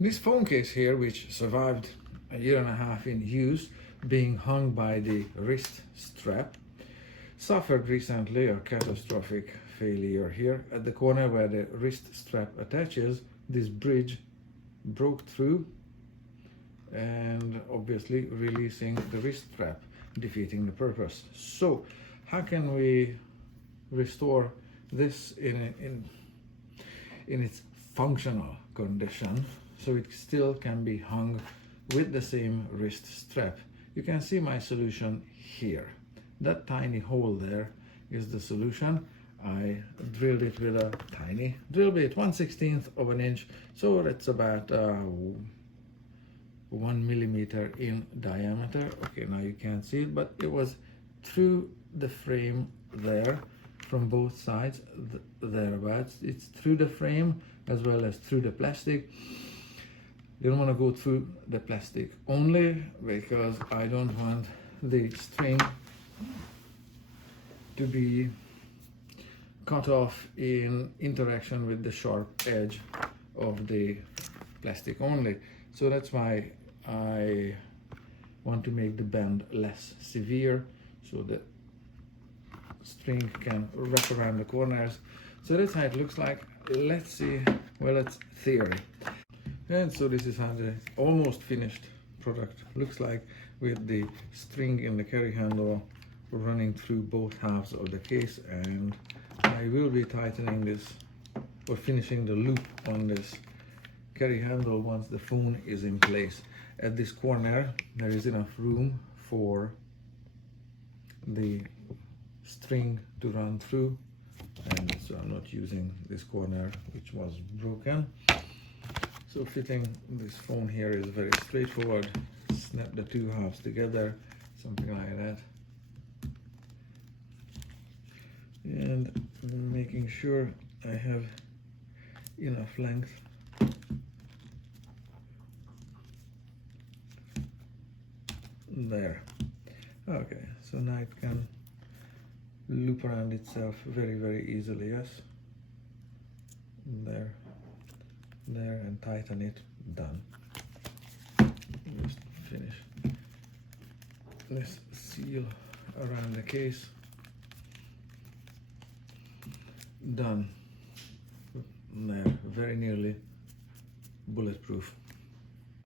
This phone case here, which survived a year and a half in use, being hung by the wrist strap, suffered recently a catastrophic failure here. At the corner where the wrist strap attaches, this bridge broke through and obviously releasing the wrist strap, defeating the purpose. So how can we restore this in its functional condition so it still can be hung with the same wrist strap? You can see my solution here. That tiny hole there is the solution. I drilled it with a tiny drill bit, 1/16 of an inch, so that's about 1 millimeter in diameter. Okay, now you can't see it, but it was through the frame there from both sides, thereabouts. It's through the frame as well as through the plastic. You don't want to go through the plastic only because I don't want the string to be cut off in interaction with the sharp edge of the plastic only. So that's why I want to make the bend less severe so the string can wrap around the corners. So that's how it looks like. Let's see, well, it's theory. And so this is how the almost finished product looks like, with the string in the carry handle running through both halves of the case. And I will be tightening this or finishing the loop on this carry handle once the phone is in place. At this corner there is enough room for the string to run through, and so I'm not using this corner which was broken. So fitting this phone here is very straightforward. Snap the two halves together, something like that, and making sure I have enough length there. Okay, so now it can loop around itself very easily. Yes, there, and tighten it. Done. Just finish this seal around the case. Done. There, very nearly bulletproof.